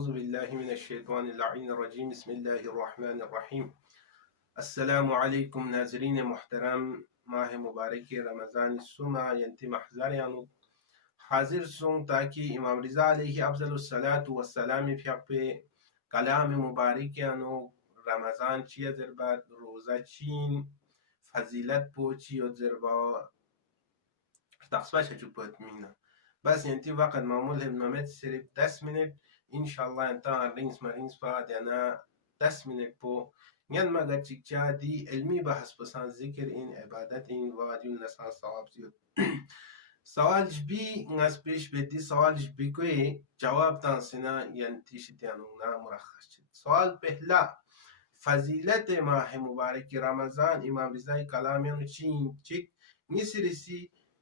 أعوذ بالله من الشيطان اللعين الرجيم بسم الله الرحمن الرحيم السلام عليكم नाजरीन मुहतरम माह मुबारक रमज़ान सुमा यंति महज़ारियानु हाजिर सों ताकि इमाम रिज़ा अलैहि अफ़ज़लुस्सलातु वस्सलाम फ़ियक़्पे कलाम मुबारक यानु रमज़ान चिया ज़रबत रोज़ा चीन फजीलत पोची और ज़रबा तक़स्बा चुपत मीना बस यंति वक़्त मामूल है नमेत सिर्फ 10 मिनट इंशाल्लाह यंता रिंग्स पा देना 10 मिनट पो यन मगर चिक्चा दी इल्मी बहस पसान जिक्र इन इबादत इन वाजिब नसा सवाब सवाल भी ngaz pesh bedi सवाल भी कोई जवाब तांसिना यंति शित्यानुना मुरखस सवाल पहला फजीलत माह मुबारक रमज़ान इमाम रिज़ाई कलाम चीन चिक निसरिसी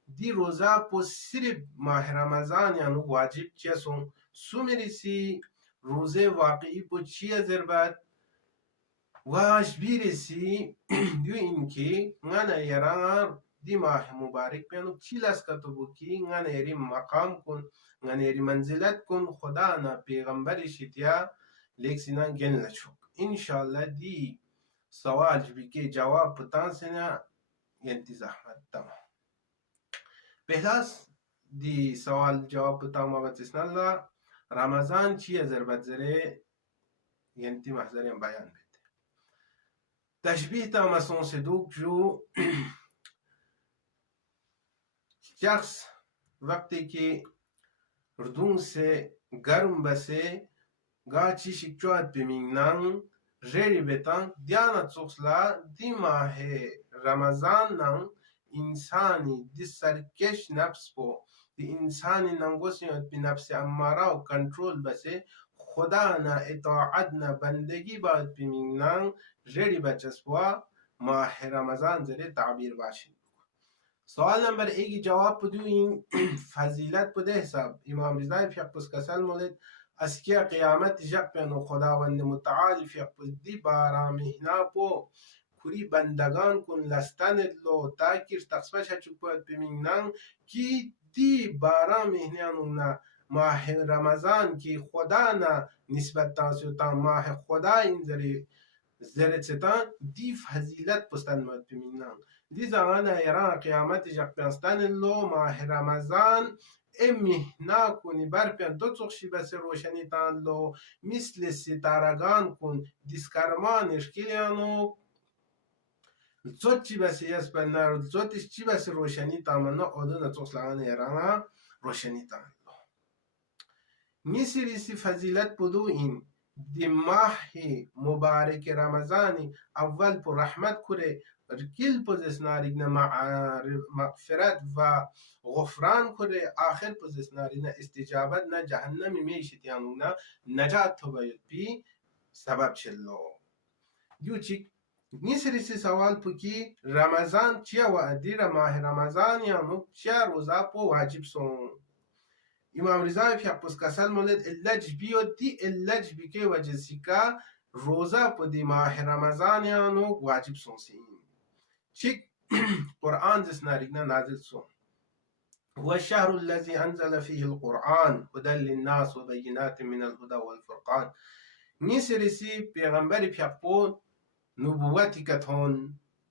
दी रोजा पो सिर्फ माह रमज़ान यानु वाजिब चेसों सुमेरिसी रोजे वाकई पो चिया ज़रबत वाजबीरिसी दु इनके ngana yaranga di माह मुबारक पेनु चिलास कतबो की ngana yari मकाम कुन ngana yari मंजिलत कुन खुदा ना पैगंबर शितिया लेक्सिना गेन लचो इंशाल्लाह दी सवाल भी के जवाब पता से ना यंति ज़हमत तमा पहला दी सवाल जवाब पता मगतिसनल्ला रमज़ान चिया ज़रबत ज़रे यंति महज़र बयान बेते तशबीह तमसों से दुख जो शख्स वक्त के रुदूं से गर्म बसे गाची शिक्चुआत पिमिंगनांग रेडी बेतां दियाना चोक्सला दिमा है रमज़ान नंग इंसानी दिस सरकेश नफ्स को दी इंसानी नंगोसियत भी नफ्स अम्मारा और कंट्रोल बसे खुदा ना इताअत ना बंदगी बात पिमिंगनांग रेडी बचस्वा माह रमज़ान जरे ताबीर बाशिन सवाल नंबर 1 की जवाब पुदुइन फजीलत पुदे हिसाब इमाम रिज़ाई फ़ियक़्पुस कसल मोलिद अस्किया क़यामत जब पेनो खुदावंद मुतआल फ़ियक़्पुस दी बारा महीना पो खुरी बंदगान कुन लस्तान लो ताकि तक़स्बा चुपत पिमिंगनांग की दी बारा महीना माह रमज़ान की खुदा ना निस्बत तांसुता माह खुदा इन ज़रे दी फजीलत पुस्तन मत पिमिंगनांग दी ज़माना यरा क़यामत जब पेंस्तान लो माह रमज़ान महीना कुनी बर पे दो चुक्षी बस रोशनी तान लो मिसल सितारागान कुन दिस्करमान इश्किलियानो जोची बस यस पन्नार जोतिशी बस रोशनी तामनो ओदन चुक्सलान यरा रोशनी तान लो मिसरी सी फजीलत पुदु इन दिमाह मुबारक रमज़ानी अव्वल पर रहमत कुरे किल पोजिशनारी न मगफिरत व गुफरान कुरे आखिर पोजिशनारी न इस्तिजाबत न जहन्नम में शितियानु न नजात भी सबब चलो यूचिक निसरी से सवाल पुकी रमज़ान चिया व अदीर माह रमज़ान यानु चिया रोजा पो वाजिब सो इमाम रिज़ा फ़ियक़्पुस कसल मोलिद इल्लज भी होती इल्लज भी के वजह सिका रोजा पो दी माह रमज़ान यानु वाजिब सो सी चिक कुरान जिसनारिना नाजिल सो हुवा शहरुल लज़ी अंज़ला फ़ीहिल कुरान हुदल लिन्नास व बय्यिनातिन मिनल हुदा वल फ़ुरक़ान निसरिसी पैगंबर फ़ियक़्पो नबुवती कथोन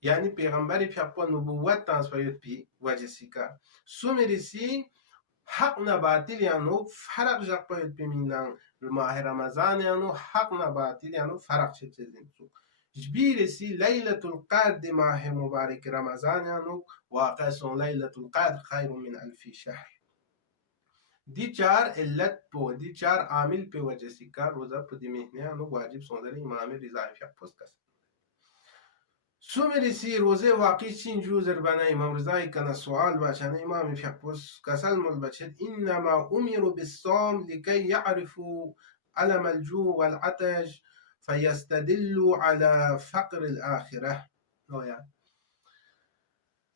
यानी पैगंबर फ़ियक़्पो नबुवत तांसफ़यत भी वजह सिका सुमेरिसी हक न बातिल यानु फरक जक़पयत पिमिंगनांग माह रमज़ान यानु हक न बातिल यानु फरक चेज़िंसु जबीरसी लैलतुल क़द्र माह मुबारक रमज़ान यानु वाक़अ सो लैलतुल क़द्र खैरुम मिन अल्फ़ि शहर दी चार इल्लत पो दी चार आमिल पे वजह सिका रोजा पुदी महीने यानु वाजिब सोदरी इमाम रिज़ा फ़ियक़्पुस कस सुमेरिसी रोजे वाक़ई चीन जो ज़रबाना इमाम रिज़ाई कना सवाल बाशाना इमाम फ़ियक़्पुस कसल मुल बचत इन्नमा उमिरु बिस्सौम लिकई यअरिफु अलम अलजू वल अतश फयस्तदिल्लु अला फ़क़्र अल आखिरह लोया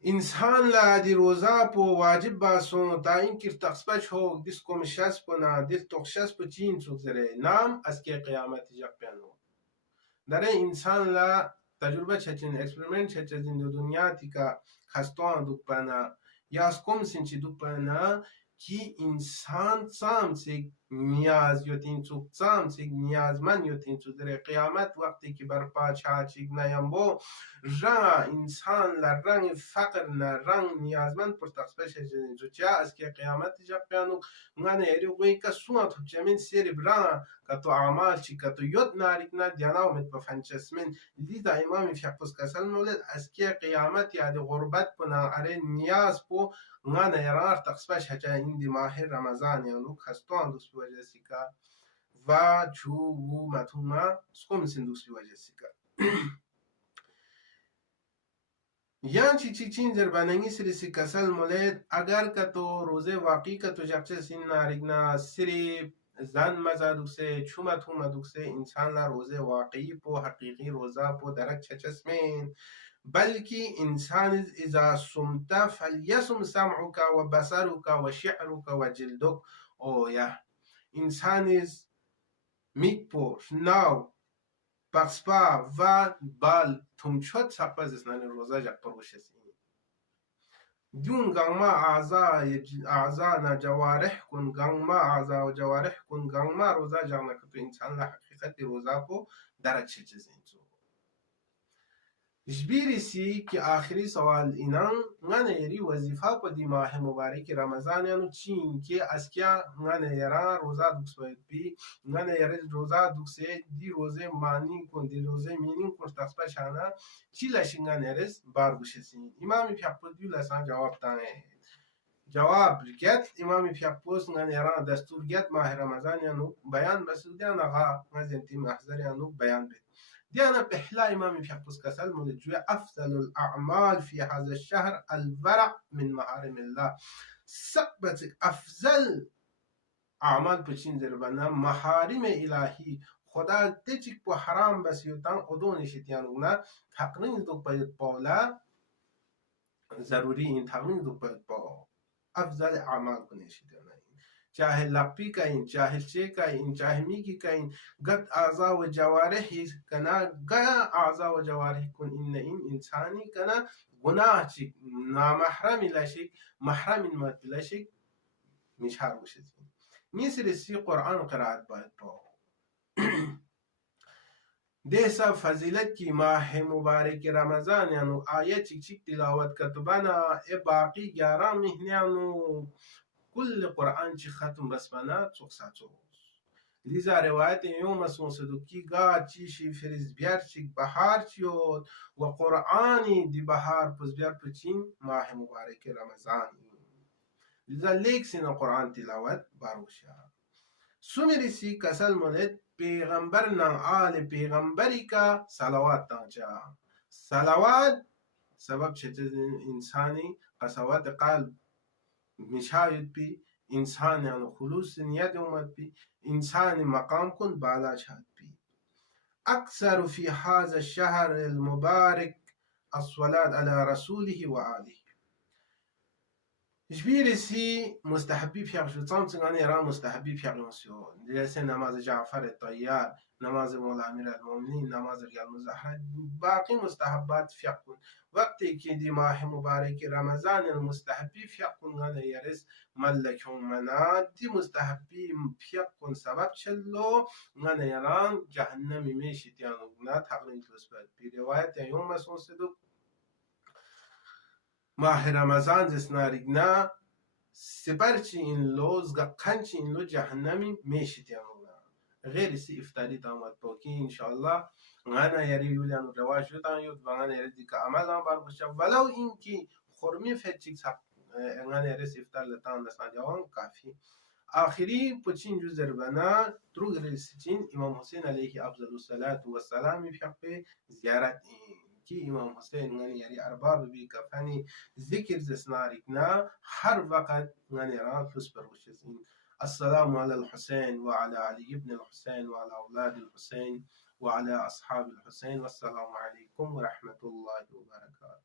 इंसान ला दी रोजा पो वाजिब बासो ताइन किर तक़स्बा हो दिसको मिशस पना दिल तोक्षस प चीन सुगजरे नाम अस्के क़यामत जब पेनो दरे इंसान ला तजुर्बा छचिन एक्सपेरिमेंट छचिन दुनिया तिका खस्तों दुपना या स्कोम सिंची दुपना कि इंसान साम से نیاز یوتین چوب سام سیگ نیازمند یوتین چو در قیامت وقتی که برپا چاچیگ نیم بو رنگ انسان لرنگ فقر نه رنگ نیازمند پر تقصبش جو چیا از که قیامت جا piano ngane eri wei ka suat jamin seri brana ka to amal chi ka to yot narik na diana met ba fanchesmen lida imam fi hafs kasal noled askiya qiyamat ya de غربت puna are niyaz po ngane yarar taqsbash haja indi mahir ramazan ya nuk haston dus wajasika va chu wu matuma skum sindus wajasika یان چی چین در باننگی سری سی کسل مولد اگر که تو روزه واقعی که تو جبچه سین نارگنا سری زن مزادوک سے چوما تو مدوک سے انسان لا روزه واقعی پو حقیقی روزه پو درک چچسمین بلکه انسان اذا صمت فلیسم سمعك و بصرك و شعرك و جلدك او یا انسان میک پو ناو بخسپا و بال تمچوت سپس اسنان روزه جا پروشسی دون گنما اعضا نا جوارح کن گنما اعضا و جوارح کن گنما روزه جانا که تو انسان لا حقیقت روزه پو درک چه چیزین چو جبیری سی که آخری سوال اینان ngane yeri wazifa po di mah mubarak ramazan yanu chin ke askya ngane yara roza duksoet bi ngane yara roza dukse di roze mani kon di roze minin kon taspa shana chila shingane res bar gushesin imam pyapos di la san jawab tane jawab get imam pyapos ngane yara dastur get mah ramazan yanu bayan basudian aga ngazenti mahzar yanu bayan be ديانا بحلا إمام في حفظ كسل ملجوية أفضل الأعمال في هذا الشهر الورع من محارم الله سقبت أفضل أعمال بچين زربنا محارم إلهي خدا تجيك بو حرام بس يوتان أدون شتيانونا تقرين دوك بايد باولا ضروري إن تقرين دوك بايد باو أفضل أعمال كنه شتيانا चाहे लपी कहीं चाहे चे कहीं चाहे मीकी कहीं गत आज़ा व जवारिह कना गया आज़ा व जवारिह कुन इन इंसानी कना गुनाह चिक नामहरम इलाशिक महरम मत इलाशिक मिशार वशित निसर सी कुरान क़राअत बाद पाओ देसा फजीलत की माह मुबारक रमज़ान यानो आयत चिक चिक तिलावत कतबाना ए बाकी 11 महीनों كل قرآن چی ختم بسمنا چوک ساتوس لیزا روایت یوم سونسدوکی گا چیشی فریز بیار چیک بهار چیود و قرآنی دی بهار پس بیار پچین ماه مبارک رمضان لیزا لیک سینا قرآن تلاوت باروشا سومیری سی کسل مولد پیغمبر نان آل پیغمبری کا صلوات تانچا صلوات سبب چیز انسانی قصوات قلب مشاهد بي إنسان يعني خلوص نيات يومت بي إنسان مقام كن بالا شهد بي أكثر في هذا الشهر المبارك الصلاة على رسوله وآله جبير سي مستحبي في عشر صامت أنا را مستحبي في عشر جلسة نماز جعفر الطيار نماز مولا أمير المؤمنين نماز ريال مزحرة باقي مستحبات في عقل وقتی که دی ماه مبارک رمضان المستحبی فیقون غنه یرس ملکون منا دی مستحبی فیقون سبب چلو غنه یران جهنم میشید یعنی غنا تقریب لسبت بی روایت یوم مسون صدق ماه رمضان زسناریگنا سپرچی این لوز قنچی این لو جهنمی میشید یعنی غير سي افتاري دامات بوكي ان شاء الله غانا يري يوليان رواج يوتان يوت غانا يري ديك امازون بار بشا ولو انكي خرمي فتشيك ساب غانا يري سي افتار لتان نسان جوان كافي آخري بچين جو زربنا دروغ رسيتين امام حسين عليه افضل الصلاة والسلام في حق زيارة كي امام حسين غاني يري ارباب بي كفاني ذكر زسناريكنا هر وقت غاني ران فلس بروشزين السلام على الحسين وعلى علي بن الحسين وعلى أولاد الحسين وعلى أصحاب الحسين والسلام عليكم ورحمة الله وبركاته